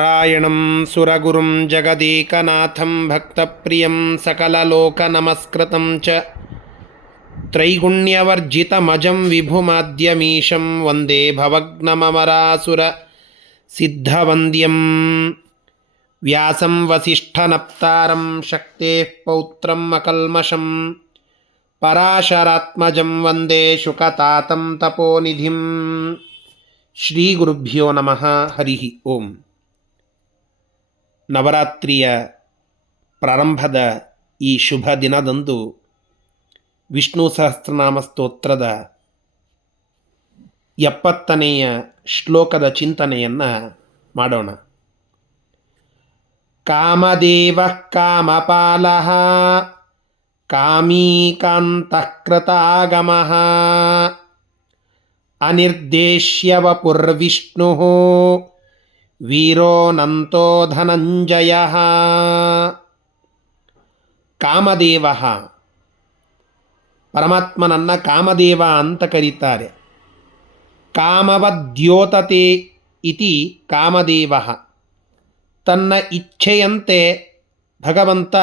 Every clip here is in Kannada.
ನಾರಾಯಣಂ ಸುರಗುರುಂ ಜಗದೇಕನಾಥಂ ಭಕ್ತಪ್ರಿಯಂ ಸಕಲಲೋಕನಮಸ್ಕೃತಂ ಚ ತ್ರೈಗುಣ್ಯವರ್ಜಿತಮಜಂ ವಿಭುಮಾದ್ಯಮೀಶಂ ವಂದೇ ಭವಗ್ನಮರಾಸುರ ಸಿದ್ಧವಂದ್ಯಂ ವ್ಯಾಸಂ ವಸಿಷ್ಠನಪ್ತಾರಂ ಶಕ್ತೇಃ ಪೌತ್ರಂ ಅಕಲ್ಮಷಂ ಪರಾಶರಾತ್ಮಜಂ ವಂದೇ ಶುಕತಾತಂ ತಪೋನಿಧಿಂ. ಶ್ರೀ ಗುರುಭ್ಯೋ ನಮಃ. ಹರಿ ಓಂ. ನವರಾತ್ರಿಯ ಪ್ರಾರಂಭದ ಈ ಶುಭ ದಿನದಂದು ವಿಷ್ಣು ಸಹಸ್ರನಾಮ ಸ್ತೋತ್ರದ 70ನೆಯ ಶ್ಲೋಕದ ಚಿಂತನೆಯನ್ನು ಮಾಡೋಣ. ಕಾಮದೇವಃ ಕಾಮಪಾಲಃ ಕಾಮೀಕಾಂತಃ ಕೃತಾಗಮಃ ಅನಿರ್ದೇಶ್ಯ ವಪುರ್ವಿಷ್ಣುಃ ವೀರೋನಂತೋ ಧನಂಜಯಃ. ಕಾಮದೇವ, ಪರಮಾತ್ಮನನ್ನು ಕಾಮದೇವ ಅಂತ ಕರೀತಾರೆ. ಕಾಮವದ್ಯೋತತೆ ಇತಿ ಕಾಮದೇವ. ತನ್ನ ಇಚ್ಛೆಯಂತೆ ಭಗವಂತ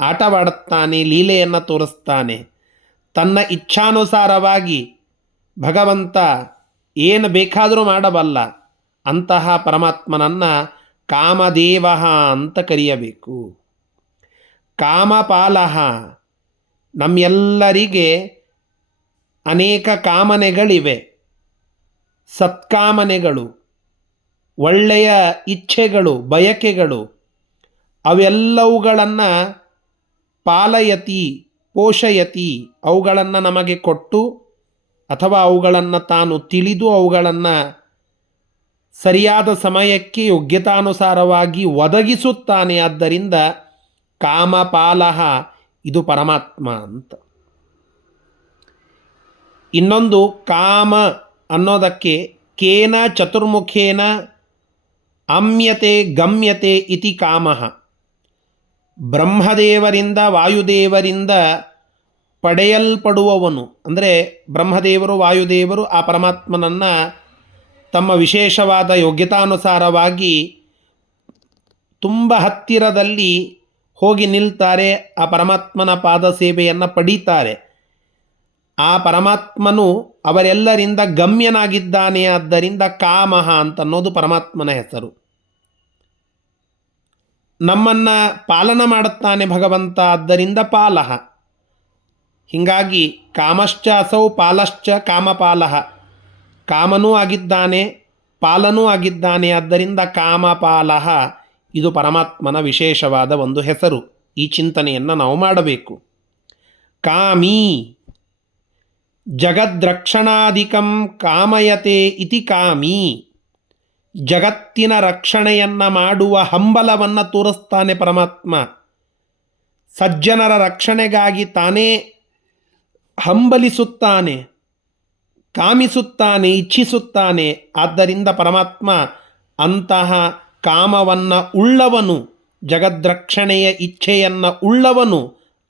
ಆಟವಾಡುತ್ತಾನೆ, ಲೀಲೆಯನ್ನು ತೋರಿಸ್ತಾನೆ. ತನ್ನ ಇಚ್ಛಾನುಸಾರವಾಗಿ ಭಗವಂತ ಏನು ಬೇಕಾದರೂ ಮಾಡಬಲ್ಲ. ಅಂತಹ ಪರಮಾತ್ಮನನ್ನು ಕಾಮದೇವ ಅಂತ ಕರೆಯಬೇಕು. ಕಾಮಪಾಲಃ, ನಮ್ಮೆಲ್ಲರಿಗೆ ಅನೇಕ ಕಾಮನೆಗಳಿವೆ, ಸತ್ಕಾಮನೆಗಳು, ಒಳ್ಳೆಯ ಇಚ್ಛೆಗಳು, ಬಯಕೆಗಳು. ಅವೆಲ್ಲವುಗಳನ್ನು ಪಾಲಯತಿ ಪೋಷಯತಿ, ಅವುಗಳನ್ನು ನಮಗೆ ಕೊಟ್ಟು ಅಥವಾ ಅವುಗಳನ್ನು ತಾನು ತಿಳಿದು ಅವುಗಳನ್ನು ಸರಿಯಾದ ಸಮಯಕ್ಕೆ ಯೋಗ್ಯತಾನುಸಾರವಾಗಿ ಒದಗಿಸುತ್ತಾನೆ. ಆದ್ದರಿಂದ ಕಾಮಪಾಲಃ, ಇದು ಪರಮಾತ್ಮ ಅಂತ. ಇನ್ನೊಂದು ಕಾಮ ಅನ್ನೋದಕ್ಕೆ ಕೇನ ಚತುರ್ಮುಖೇನ ಅಮ್ಯತೆ ಗಮ್ಯತೆ ಇತಿ ಕಾಮಃ. ಬ್ರಹ್ಮದೇವರಿಂದ ವಾಯುದೇವರಿಂದ ಪಡೆಯಲ್ಪಡುವವನು, ಅಂದರೆ ಬ್ರಹ್ಮದೇವರು ವಾಯುದೇವರು ಆ ಪರಮಾತ್ಮನನ್ನು ತಮ್ಮ ವಿಶೇಷವಾದ ಯೋಗ್ಯತಾನುಸಾರವಾಗಿ ತುಂಬ ಹತ್ತಿರದಲ್ಲಿ ಹೋಗಿ ನಿಲ್ತಾರೆ. ಆ ಪರಮಾತ್ಮನ ಪಾದ ಸೇವೆಯನ್ನು ಪಡೀತಾರೆ. ಆ ಪರಮಾತ್ಮನು ಅವರೆಲ್ಲರಿಂದ ಗಮ್ಯನಾಗಿದ್ದಾನೆ. ಆದ್ದರಿಂದ ಕಾಮಃ ಅಂತನ್ನೋದು ಪರಮಾತ್ಮನ ಹೆಸರು. ನಮ್ಮನ್ನು ಪಾಲನ ಮಾಡುತ್ತಾನೆ ಭಗವಂತ, ಆದ್ದರಿಂದ ಪಾಲಃ. ಹೀಗಾಗಿ ಕಾಮಶ್ಚ ಅಸೌ ಪಾಲಶ್ಚ ಕಾಮಪಾಲಃ. ಕಾಮನೂ ಆಗಿದ್ದಾನೆ, ಪಾಲನೂ ಆಗಿದ್ದಾನೆ. ಆದ್ದರಿಂದ ಕಾಮಪಾಲಃ, ಇದು ಪರಮಾತ್ಮನ ವಿಶೇಷವಾದ ಒಂದು ಹೆಸರು. ಈ ಚಿಂತನೆಯನ್ನು ನಾವು ಮಾಡಬೇಕು. ಕಾಮೀ ಜಗದ್ರಕ್ಷಣಾಧಿಕಂ ಕಾಮಯತೆ ಇತಿ ಕಾಮೀ. ಜಗತ್ತಿನ ರಕ್ಷಣೆಯನ್ನು ಮಾಡುವ ಹಂಬಲವನ್ನು ತೋರಿಸ್ತಾನೆ ಪರಮಾತ್ಮ. ಸಜ್ಜನರ ರಕ್ಷಣೆಗಾಗಿ ತಾನೇ ಹಂಬಲಿಸುತ್ತಾನೆ, ಕಾಮಿಸುತ್ತಾನೆ, ಇಚ್ಛಿಸುತ್ತಾನೆ. ಆದ್ದರಿಂದ ಪರಮಾತ್ಮ ಅಂತಹ ಕಾಮವನ್ನು ಉಳ್ಳವನು, ಜಗದ್ರಕ್ಷಣೆಯ ಇಚ್ಛೆಯನ್ನು ಉಳ್ಳವನು.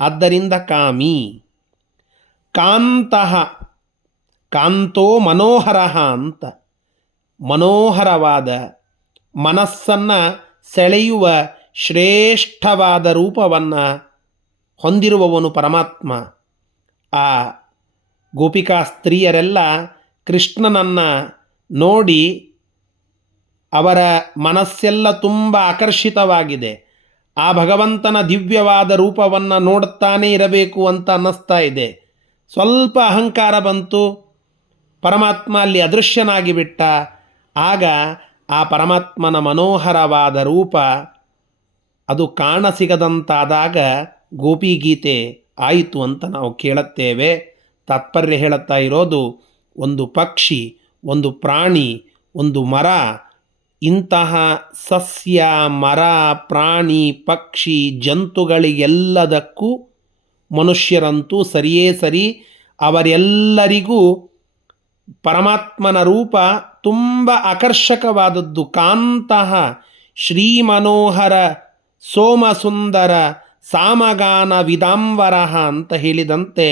ಆದ್ದರಿಂದ ಕಾಮಿ. ಕಾಂತಃ, ಕಾಂತೋ ಮನೋಹರಃ ಅಂತ. ಮನೋಹರವಾದ, ಮನಸ್ಸನ್ನು ಸೆಳೆಯುವ ಶ್ರೇಷ್ಠವಾದ ರೂಪವನ್ನು ಹೊಂದಿರುವವನು ಪರಮಾತ್ಮ. ಆ ಗೋಪಿಕಾ ಸ್ತ್ರೀಯರೆಲ್ಲ ಕೃಷ್ಣನನ್ನು ನೋಡಿ ಅವರ ಮನಸ್ಸೆಲ್ಲ ತುಂಬ ಆಕರ್ಷಿತವಾಗಿದೆ. ಆ ಭಗವಂತನ ದಿವ್ಯವಾದ ರೂಪವನ್ನು ನೋಡುತ್ತಾನೇ ಇರಬೇಕು ಅಂತ ಅನ್ನಿಸ್ತಾ ಇದೆ. ಸ್ವಲ್ಪ ಅಹಂಕಾರ ಬಂತು, ಪರಮಾತ್ಮ ಅಲ್ಲಿ ಅದೃಶ್ಯನಾಗಿ ಬಿಟ್ಟ. ಆಗ ಆ ಪರಮಾತ್ಮನ ಮನೋಹರವಾದ ರೂಪ ಅದು ಕಾಣಸಿಗದಂತಾದಾಗ ಗೋಪಿಗೀತೆ ಆಯಿತು ಅಂತ ನಾವು ಕೇಳುತ್ತೇವೆ. ತಾತ್ಪರ್ಯ ಹೇಳುತ್ತಾ ಇರೋದು, ಒಂದು ಪಕ್ಷಿ, ಒಂದು ಪ್ರಾಣಿ, ಒಂದು ಮರ, ಇಂತಹ ಸಸ್ಯ, ಮರ, ಪ್ರಾಣಿ, ಪಕ್ಷಿ, ಜಂತುಗಳಿಗೆಲ್ಲದಕ್ಕೂ ಮನುಷ್ಯರಂತೂ ಸರಿಯೇ ಸರಿ. ಅವರೆಲ್ಲರಿಗೂ ಪರಮಾತ್ಮನ ರೂಪ ತುಂಬ ಆಕರ್ಷಕವಾದದ್ದು. ಕಾಂತಃ ಶ್ರೀಮನೋಹರ ಸೋಮಸುಂದರ ಸಾಮಗಾನ ವಿದಾಂಬರ ಅಂತ ಹೇಳಿದಂತೆ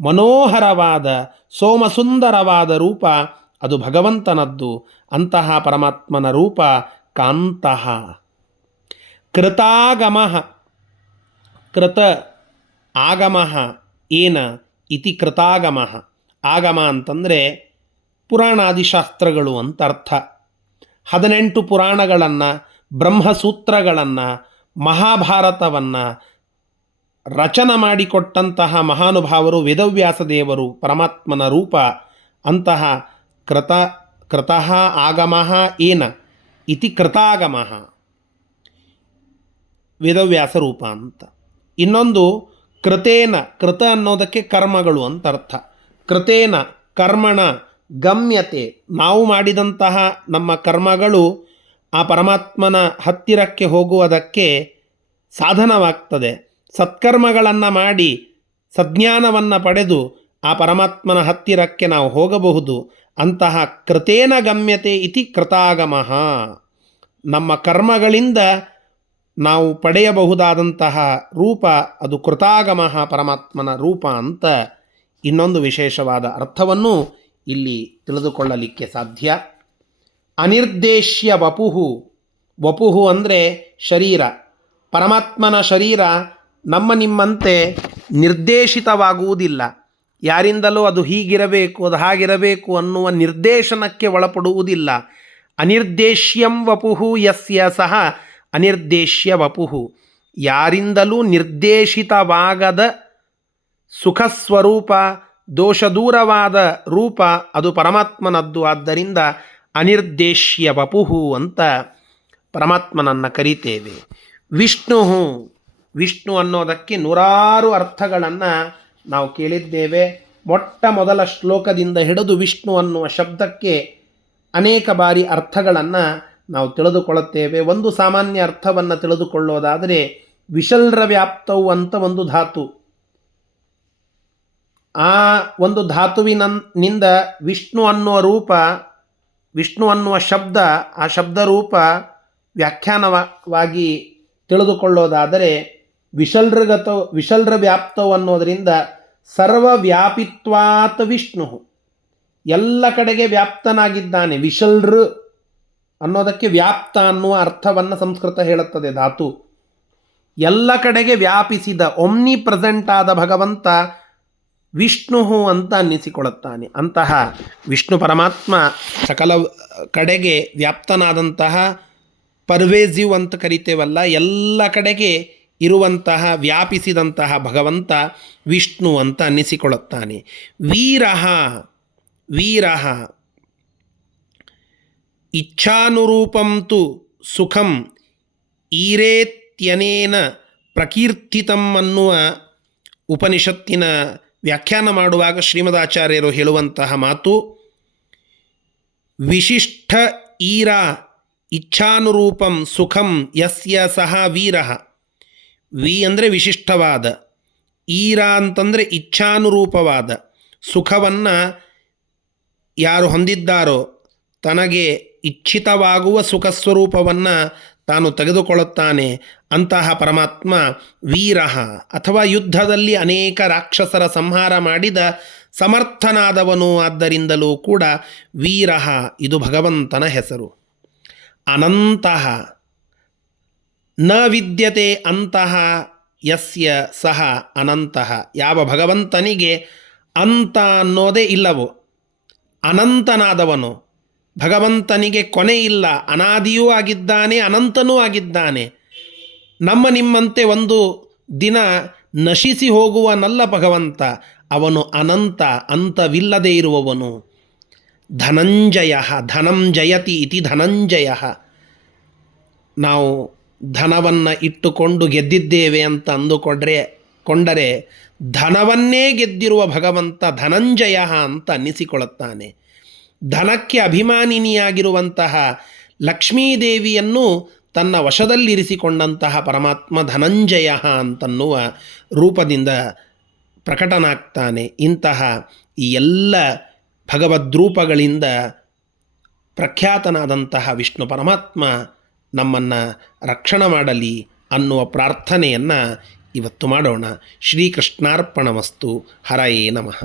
ಮನೋಹರವಾದ ಸೋಮಸುಂದರವಾದ ರೂಪ ಅದು ಭಗವಂತನದ್ದು. ಅಂತಹ ಪರಮಾತ್ಮನ ರೂಪ ಕಾಂತಃ. ಕೃತಾಗಮಃ ಕೃತ ಆಗಮಃ ಏನ ಇತಿ ಕೃತಾಗಮಃ. ಆಗಮ ಅಂತಂದರೆ ಪುರಾಣಾದಿಶಾಸ್ತ್ರಗಳು ಅಂತ ಅರ್ಥ. 18 ಪುರಾಣಗಳನ್ನು, ಬ್ರಹ್ಮಸೂತ್ರಗಳನ್ನು, ಮಹಾಭಾರತವನ್ನು ರಚನೆ ಮಾಡಿಕೊಟ್ಟಂತಹ ಮಹಾನುಭಾವರು ವೇದವ್ಯಾಸ ದೇವರು, ಪರಮಾತ್ಮನ ರೂಪ. ಅಂತಹ ಕೃತಃ ಆಗಮಃ ಏನ ಇತಿ ಕೃತಾಗಮಃ, ವೇದವ್ಯಾಸ ರೂಪ ಅಂತ. ಇನ್ನೊಂದು ಕೃತೇನ, ಕೃತ ಅನ್ನೋದಕ್ಕೆ ಕರ್ಮಗಳು ಅಂತ ಅರ್ಥ. ಕೃತೇನ ಕರ್ಮಣ ಗಮ್ಯತೆ, ನಾವು ಮಾಡಿದಂತಹ ನಮ್ಮ ಕರ್ಮಗಳು ಆ ಪರಮಾತ್ಮನ ಹತ್ತಿರಕ್ಕೆ ಹೋಗುವುದಕ್ಕೆ ಸಾಧನವಾಗ್ತದೆ. ಸತ್ಕರ್ಮಗಳನ್ನು ಮಾಡಿ ಸಜ್ಞಾನವನ್ನು ಪಡೆದು ಆ ಪರಮಾತ್ಮನ ಹತ್ತಿರಕ್ಕೆ ನಾವು ಹೋಗಬಹುದು. ಅಂತಹ ಕೃತೇನ ಗಮ್ಯತೆ ಇತಿ ಕೃತಾಗಮಃ, ನಮ್ಮ ಕರ್ಮಗಳಿಂದ ನಾವು ಪಡೆಯಬಹುದಾದಂತಹ ರೂಪ ಅದು ಕೃತಾಗಮಃ, ಪರಮಾತ್ಮನ ರೂಪ ಅಂತ ಇನ್ನೊಂದು ವಿಶೇಷವಾದ ಅರ್ಥವನ್ನು ಇಲ್ಲಿ ತಿಳಿದುಕೊಳ್ಳಲಿಕ್ಕೆ ಸಾಧ್ಯ. ಅನಿರ್ದೇಶ್ಯ ವಪುಹು, ವಪುಹು ಅಂದರೆ ಶರೀರ. ಪರಮಾತ್ಮನ ಶರೀರ ನಮ್ಮ ನಿಮ್ಮಂತೆ ನಿರ್ದೇಶಿತವಾಗುವುದಿಲ್ಲ. ಯಾರಿಂದಲೂ ಅದು ಹೀಗಿರಬೇಕು, ಅದು ಹಾಗಿರಬೇಕು ಅನ್ನುವ ನಿರ್ದೇಶನಕ್ಕೆ ಒಳಪಡುವುದಿಲ್ಲ. ಅನಿರ್ದೇಶ್ಯಂ ವಪುಹು ಯಸ್ಯ ಸಹ ಅನಿರ್ದೇಶ್ಯ ವಪುಹು, ಯಾರಿಂದಲೂ ನಿರ್ದೇಶಿತವಾಗದ ಸುಖಸ್ವರೂಪ, ದೋಷದೂರವಾದ ರೂಪ ಅದು ಪರಮಾತ್ಮನದ್ದು. ಆದ್ದರಿಂದ ಅನಿರ್ದೇಶ್ಯ ವಪುಹು ಅಂತ ಪರಮಾತ್ಮನನ್ನು ಕರೀತೇವೆ. ವಿಷ್ಣು, ವಿಷ್ಣು ಅನ್ನೋದಕ್ಕೆ ನೂರಾರು ಅರ್ಥಗಳನ್ನು ನಾವು ಕೇಳಿದ್ದೇವೆ. ಮೊಟ್ಟ ಮೊದಲ ಶ್ಲೋಕದಿಂದ ಹಿಡಿದು ವಿಷ್ಣು ಅನ್ನುವ ಶಬ್ದಕ್ಕೆ ಅನೇಕ ಬಾರಿ ಅರ್ಥಗಳನ್ನು ನಾವು ತಿಳಿದುಕೊಳ್ಳುತ್ತೇವೆ. ಒಂದು ಸಾಮಾನ್ಯ ಅರ್ಥವನ್ನು ತಿಳಿದುಕೊಳ್ಳೋದಾದರೆ ವಿಶಲ್ರ ವ್ಯಾಪ್ತವು ಅಂತ ಒಂದು ಧಾತು. ಆ ಒಂದು ಧಾತುವಿನಿಂದ ವಿಷ್ಣು ಅನ್ನುವ ರೂಪ, ವಿಷ್ಣು ಅನ್ನುವ ಶಬ್ದ, ಆ ಶಬ್ದರೂಪ ವ್ಯಾಖ್ಯಾನವಾಗಿ ತಿಳಿದುಕೊಳ್ಳೋದಾದರೆ ವಿಶಲ್ರ ವ್ಯಾಪ್ತವು ಅನ್ನೋದರಿಂದ ಸರ್ವವ್ಯಾಪಿತ್ವಾತ್ ವಿಷ್ಣು, ಎಲ್ಲ ಕಡೆಗೆ ವ್ಯಾಪ್ತನಾಗಿದ್ದಾನೆ. ವಿಶಲ್ರ ಅನ್ನೋದಕ್ಕೆ ವ್ಯಾಪ್ತ ಅನ್ನುವ ಅರ್ಥವನ್ನು ಸಂಸ್ಕೃತ ಹೇಳುತ್ತದೆ ಧಾತು. ಎಲ್ಲ ಕಡೆಗೆ ವ್ಯಾಪಿಸಿದ, ಒಮ್ನಿ ಪ್ರೆಸೆಂಟ್ ಆದ ಭಗವಂತ ವಿಷ್ಣು ಅಂತ ಅನ್ನಿಸಿಕೊಳ್ಳುತ್ತಾನೆ. ಅಂತಹ ವಿಷ್ಣು ಪರಮಾತ್ಮ ಸಕಲ ಕಡೆಗೆ ವ್ಯಾಪ್ತನಾದಂತಹ, ಪರ್ವೇಸಿವ್ ಅಂತ ಕರಿತೇವಲ್ಲ, ಎಲ್ಲ ಕಡೆಗೆ ಇರುವಂತಹ ವ್ಯಾಪಿಸಿದಂತಹ ಭಗವಂತ ವಿಷ್ಣು ಅಂತ ಅನ್ನಿಸಿಕೊಳ್ಳುತ್ತಾನೆ. ವೀರಃ, ವೀರಃ ಇಚ್ಛಾನುರೂಪಂ ತು ಸುಖಂ ಈರೇತ್ಯನೇನ ಪ್ರಕೀರ್ತಿತಂ ಅನ್ನುವ ಉಪನಿಷತ್ತಿನ ವ್ಯಾಖ್ಯಾನ ಮಾಡುವಾಗ ಶ್ರೀಮದಾಚಾರ್ಯರು ಹೇಳುವಂತಹ ಮಾತು, ವಿಶಿಷ್ಟ ಈರ ಇಚ್ಛಾನುರೂಪಂ ಸುಖಂ ಯಸ್ಯ ಸಹ ವೀರಃ. ವಿ ಅಂದರೆ ವಿಶಿಷ್ಟವಾದ, ಈರ ಅಂತಂದರೆ ಇಚ್ಛಾನುರೂಪವಾದ ಸುಖವನ್ನು ಯಾರು ಹೊಂದಿದ್ದಾರೋ, ತನಗೆ ಇಚ್ಛಿತವಾಗುವ ಸುಖಸ್ವರೂಪವನ್ನು ತಾನು ತೆಗೆದುಕೊಳ್ಳುತ್ತಾನೆ. ಅಂತಹ ಪರಮಾತ್ಮ ವೀರಃ, ಅಥವಾ ಯುದ್ಧದಲ್ಲಿ ಅನೇಕ ರಾಕ್ಷಸರ ಸಂಹಾರ ಮಾಡಿದ ಸಮರ್ಥನಾದವನು. ಆದ್ದರಿಂದಲೂ ಕೂಡ ವೀರಃ ಇದು ಭಗವಂತನ ಹೆಸರು. ಅನಂತಃ ನ ವಿದ್ಯತೆ ಅಂತಃ ಯಸ್ಯ ಸಹ ಅನಂತಃ, ಯಾವ ಭಗವಂತನಿಗೆ ಅಂತ ಅನ್ನೋದೇ ಇಲ್ಲವೋ, ಅನಂತನಾದವನು, ಭಗವಂತನಿಗೆ ಕೊನೆ ಇಲ್ಲ, ಅನಾದಿಯೂ ಆಗಿದ್ದಾನೆ, ಅನಂತನೂ ಆಗಿದ್ದಾನೆ. ನಮ್ಮ ನಿಮ್ಮಂತೆ ಒಂದು ದಿನ ನಶಿಸಿ ಹೋಗುವನಲ್ಲ ಭಗವಂತ, ಅವನು ಅನಂತ, ಅಂತವಿಲ್ಲದೆ ಇರುವವನು. ಧನಂಜಯ, ಧನಂ ಜಯತಿ ಇತಿ ಧನಂಜಯ. ನಾವು ಧನವನ್ನು ಇಟ್ಟುಕೊಂಡು ಗೆದ್ದಿದ್ದೇವೆ ಅಂತ ಕೊಂಡರೆ ಧನವನ್ನೇ ಗೆದ್ದಿರುವ ಭಗವಂತ ಧನಂಜಯ ಅಂತ ಅನ್ನಿಸಿಕೊಳ್ಳುತ್ತಾನೆ. ಧನಕ್ಕೆ ಅಭಿಮಾನಿನಿಯಾಗಿರುವಂತಹ ಲಕ್ಷ್ಮೀದೇವಿಯನ್ನು ತನ್ನ ವಶದಲ್ಲಿರಿಸಿಕೊಂಡಂತಹ ಪರಮಾತ್ಮ ಧನಂಜಯ ಅಂತನ್ನುವ ರೂಪದಿಂದ ಪ್ರಕಟನಾಗ್ತಾನೆ. ಇಂತಹ ಈ ಎಲ್ಲ ಭಗವದ್ರೂಪಗಳಿಂದ ಪ್ರಖ್ಯಾತನಾದಂತಹ ವಿಷ್ಣು ಪರಮಾತ್ಮ ನಮ್ಮನ್ನು ರಕ್ಷಣೆ ಮಾಡಲಿ ಅನ್ನುವ ಪ್ರಾರ್ಥನೆಯನ್ನು ಇವತ್ತು ಮಾಡೋಣ. ಶ್ರೀಕೃಷ್ಣಾರ್ಪಣಮಸ್ತು. ಹರಯೇ ನಮಃ.